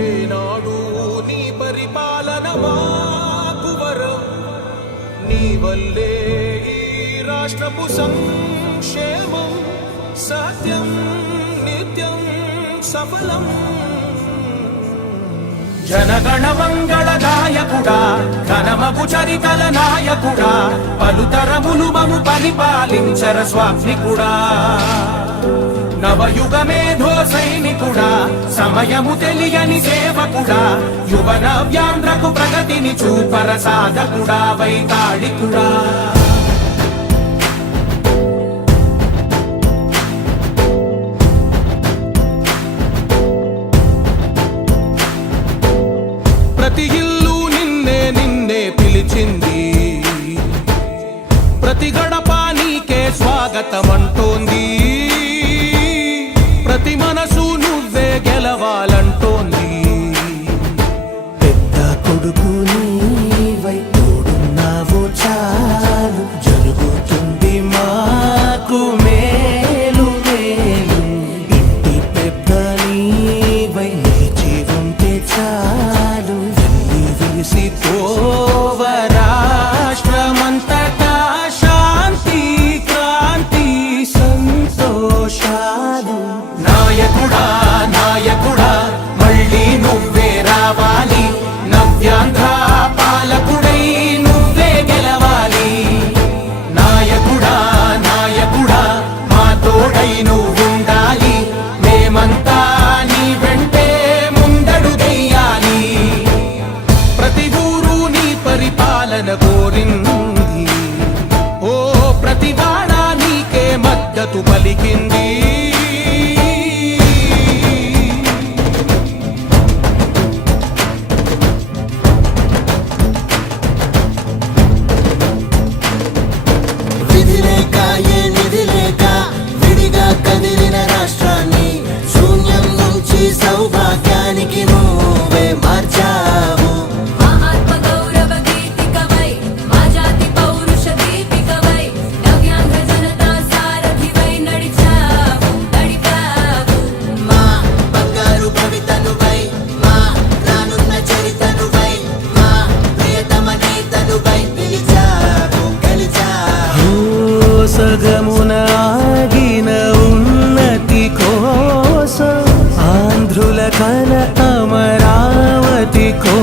ఏనాడు నీ పరిపాలన మాకు వరం, నీ వల్లే ఈ రాష్ట్రపు సంక్షేమం సత్యం నిత్యం సఫలం. జనగణ మంగళ నాయకుడా, ఘనమగు చరితల నాయకుడా, పలుతరములు మము పరిపాలించర స్వామికుడా. నవయుగ మేధో సైనికుడా, సమయము తెలియని సేవకుడా, యువన వ్యాంధ్రకు ప్రగతిని చూపర సాధకుడా, వైతాళికుడా. ప్రతి ఇల్లు నిన్నే నిన్నే పిలిచింది, ప్రతి గడప నీకే స్వాగతమంటోంది, ప్రతి మనసు నువ్వే గెలవాలంటోంది. పెద్ద కొడుకు నీవై తోడున్నావు చాలు, జరుగుతుంది మాకు మేలు మేలు. ఇంటి పెద్ద నీవై నిలిచి ఉంటే చాలు, వెళ్ళి విసిపోవ రాష్ట్రమంతటా శాంతి క్రాంతి సంతోషాలు. నాయకుడా నాయకుడా మళ్ళీ నువ్వే రావాలి, నవ్యాంధ్ర పాలకుడై నువ్వే గెలవాలి. నాయకుడా నాయకుడా మా తోడై నువ్వుండాలి, మేమంతా నీ వెంటే ముందడుగెయ్యాలి. ప్రతి ఊరు నీ పరిపాలన కోరింది, ఓ ప్రతి వాడ నీకే మద్దతు పలికింది. సౌభాగ్యానికి నువ్వే మార్చావు. మా ఆత్మ గౌరవ గీతికవై, మా జాతి పౌరుష దీపికవై, నవ్యాంధ్ర జనతా సారథివై నడిచావు నడిపావు. మా బంగారు భవితనువై, మా రానున్న చరితనువై, మా ప్రియతమ నేతనువై పిలిచావు గెలిచావు. సగమున ఆగిన ఉన్నతి కోసం, ఆంధ్రుల కల అమరావతి కో